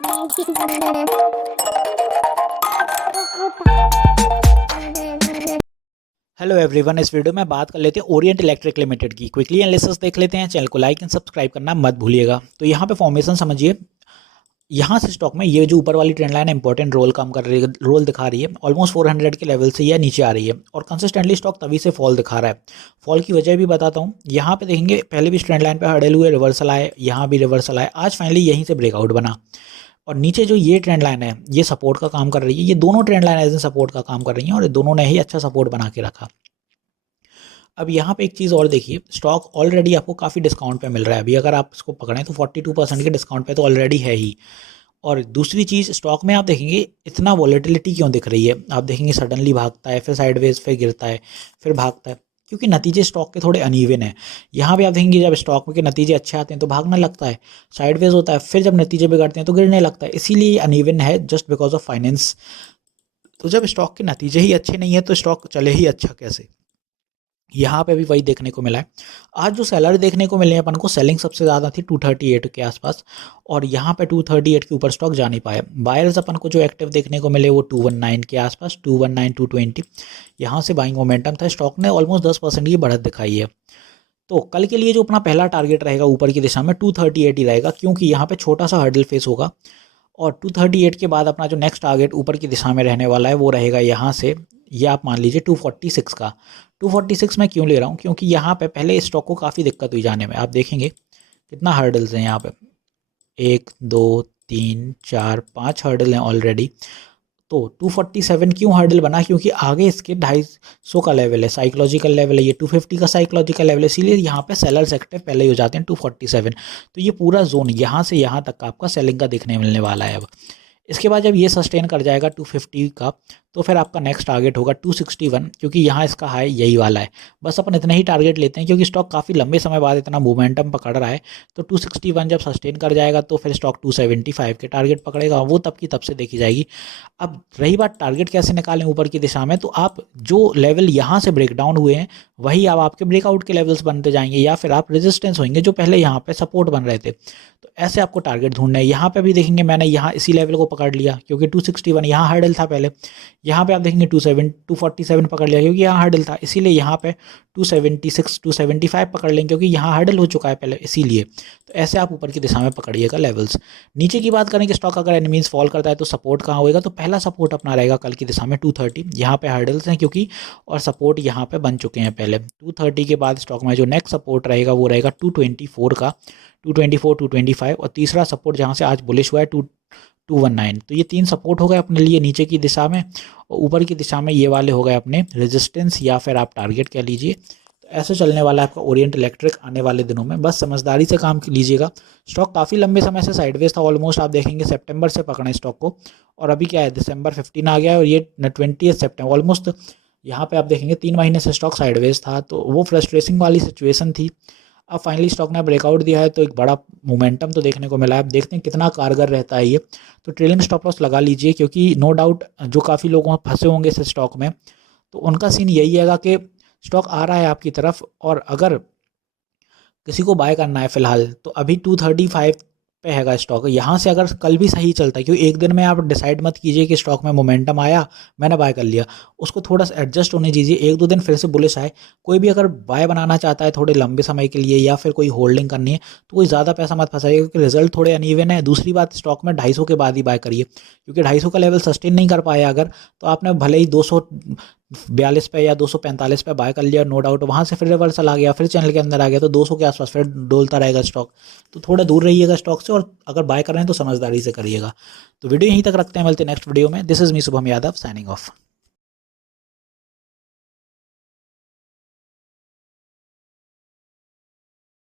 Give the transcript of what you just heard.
Hello everyone, इस video में बात कर लेते हैं ओरिएंट इलेक्ट्रिक लिमिटेड की। क्विकली एनालिसिस देख लेते हैं। चैनल को लाइक एंड सब्सक्राइब करना मत भूलिएगा। तो यहाँ पे फॉर्मेशन समझिए। यहाँ से स्टॉक में ये जो ऊपर वाली ट्रेंड लाइन है इंपॉर्टेंट रोल काम कर रही है, रोल दिखा रही है। ऑलमोस्ट 400 के लेवल से यह नीचे आ रही है और कंसिस्टेंटली स्टॉक तभी से फॉल दिखा रहा है। फॉल की वजह भी बताता हूँ। यहाँ पे देखेंगे पहले भी इस ट्रेंड लाइन पे हड़े हुए रिवर्सल आए, यहाँ भी रिवर्सल आए, आज फाइनली यहीं से ब्रेकआउट बना। और नीचे जो ये ट्रेंड लाइन है ये सपोर्ट का काम कर रही है। ये दोनों ट्रेंड लाइन एज सपोर्ट का काम कर रही हैं और दोनों ने ही अच्छा सपोर्ट बना के रखा। अब यहाँ पे एक चीज़ और देखिए, स्टॉक ऑलरेडी आपको काफ़ी डिस्काउंट पे मिल रहा है। अभी अगर आप इसको पकड़ें तो 42% के डिस्काउंट पे तो ऑलरेडी है ही। और दूसरी चीज़, स्टॉक में आप देखेंगे इतना वॉलेटिलिटी क्यों दिख रही है। आप देखेंगे सडनली भागता है, फिर साइडवेज, फिर गिरता है, फिर भागता है, क्योंकि नतीजे स्टॉक के थोड़े अनइवन हैं। यहाँ पे आप देखेंगे जब स्टॉक के नतीजे अच्छे आते हैं तो भागने लगता है, साइडवेज होता है, फिर जब नतीजे बिगड़ते हैं तो गिरने लगता है। इसीलिए ये अनइवन है, जस्ट बिकॉज ऑफ फाइनेंस। तो जब स्टॉक के नतीजे ही अच्छे नहीं है तो स्टॉक चले ही अच्छा कैसे। यहाँ पे भी वही देखने को मिला है। आज जो सैलर देखने को मिले अपन को, सेलिंग सबसे ज़्यादा थी 238 के आसपास और यहाँ पे 238 के ऊपर स्टॉक जा नहीं पाया। बायर्स अपन को जो एक्टिव देखने को मिले वो 219 के आसपास, 219 220, यहाँ से बाइंग मोमेंटम था। स्टॉक ने ऑलमोस्ट 10% की बढ़त दिखाई है। तो कल के लिए जो अपना पहला टारगेट रहेगा ऊपर की दिशा में 238 ही रहेगा, क्योंकि यहाँ पे छोटा सा हर्डल फेस होगा। और 238 के बाद अपना जो नेक्स्ट टारगेट ऊपर की दिशा में रहने वाला है वो रहेगा यहाँ से, ये आप मान लीजिए 246 का। 246 मैं क्यों ले रहा हूँ, क्योंकि यहाँ पे पहले स्टॉक को काफ़ी दिक्कत हुई जाने में। आप देखेंगे कितना हर्डल्स हैं यहाँ पे, 1 2 3 4 5 हर्डल हैं ऑलरेडी। तो 247 क्यों हर्डल बना, क्योंकि आगे इसके 250 का लेवल है, साइकोलॉजिकल लेवल है, ये 250 का साइकोलॉजिकल लेवल है। इसीलिए यहाँ पे सेलर्स एक्टिव पहले ही हो जाते हैं 247। तो ये पूरा जोन यहाँ से यहाँ तक का आपका सेलिंग का दिखने मिलने वाला है। अब इसके बाद जब ये सस्टेन कर जाएगा 250 का, तो फिर आपका नेक्स्ट टारगेट होगा 261, क्योंकि यहाँ इसका हाई यही वाला है। बस अपन इतने ही टारगेट लेते हैं, क्योंकि स्टॉक काफ़ी लंबे समय बाद इतना मोमेंटम पकड़ रहा है। तो 261 जब सस्टेन कर जाएगा तो फिर स्टॉक 275 के टारगेट पकड़ेगा, वो तब की तब से देखी जाएगी। अब रही बात टारगेट कैसे निकालें ऊपर की दिशा में, तो आप जो लेवल यहाँ से ब्रेक डाउन हुए हैं वही अब आपके ब्रेकआउट के लेवल्स बनते जाएंगे, या फिर आप रेजिस्टेंस होंगे जो पहले यहाँ पे सपोर्ट बन रहे थे। तो ऐसे आपको टारगेट ढूंढना है। यहाँ पे भी देखेंगे मैंने यहाँ इसी लेवल को पकड़ लिया, क्योंकि 261 यहाँ हर्डल था पहले। यहाँ पे आप देखेंगे 247 पकड़ लिया, क्योंकि यहाँ हर्डल था। इसीलिए यहाँ पे 276 275 पकड़ लेंगे, क्योंकि यहाँ हर्डल हो चुका है पहले, इसीलिए। तो ऐसे आप ऊपर की दिशा में पकड़िएगा लेवल्स। नीचे की बात करें कि स्टॉक अगर एनिमीज फॉल करता है तो सपोर्ट कहाँ होएगा, तो पहला सपोर्ट अपना रहेगा कल की दिशा में 230। यहाँ पे हर्डल्स हैं क्योंकि, और सपोर्ट यहाँ पे बन चुके हैं पहले। 230 के बाद स्टॉक में जो नेक्स्ट सपोर्ट रहेगा वो रहेगा 224 का, 224 225, और तीसरा सपोर्ट जहाँ से आज बुलिश हुआ है 219। तो ये 3 सपोर्ट हो गए अपने लिए नीचे की दिशा में, और ऊपर की दिशा में ये वाले हो गए अपने रेजिस्टेंस, या फिर आप टारगेट कह लीजिए। तो ऐसे चलने वाला है आपका ओरिएंट इलेक्ट्रिक आने वाले दिनों में। बस समझदारी से काम लीजिएगा। स्टॉक काफ़ी लंबे समय से साइडवेज था, ऑलमोस्ट आप देखेंगे सितंबर से पकड़े स्टॉक को, और अभी क्या है दिसंबर 15 आ गया है और ये 20 सितंबर ऑलमोस्ट यहाँ पे आप देखेंगे 3 महीने से स्टॉक साइडवेज था। तो वो फ्रस्ट्रेसिंग वाली सिचुएशन थी। अब फाइनली स्टॉक ने ब्रेकआउट दिया है, तो एक बड़ा मोमेंटम तो देखने को मिला है। अब देखते हैं कितना कारगर रहता है ये। तो ट्रेलिंग स्टॉप लॉस लगा लीजिए, क्योंकि नो डाउट जो काफ़ी लोग फंसे होंगे इस स्टॉक में, तो उनका सीन यही हैगा कि स्टॉक आ रहा है आपकी तरफ, और अगर किसी को बाय करना है फिलहाल तो अभी 235 पे हैगा स्टॉक। यहाँ से अगर कल भी सही चलता है, क्योंकि एक दिन में आप डिसाइड मत कीजिए कि स्टॉक में मोमेंटम आया मैंने बाय कर लिया, उसको थोड़ा सा एडजस्ट होने दीजिए। 1-2 दिन फिर से बुलिश आए, कोई भी अगर बाय बनाना चाहता है थोड़े लंबे समय के लिए, या फिर कोई होल्डिंग करनी है, तो कोई ज़्यादा पैसा मत फंसाइए, क्योंकि रिजल्ट थोड़े अनइवन है। दूसरी बात, स्टॉक में 250 के बाद ही बाय करिए, क्योंकि 250 का लेवल सस्टेन नहीं कर पाया अगर, तो आपने भले ही 242 पे या 245 पे बाय कर लिया, नो डाउट वहाँ से फिर रिवर्सल आ गया, फिर चैनल के अंदर आ गया, तो 200 के आसपास फिर डोलता रहेगा स्टॉक। तो थोड़ा दूर रहिएगा स्टॉक से, और अगर बाय कर रहे हैं तो समझदारी से करिएगा। तो वीडियो यहीं तक रखते हैं, मिलते हैं नेक्स्ट वीडियो में। This is me Shubham Yadav, signing off.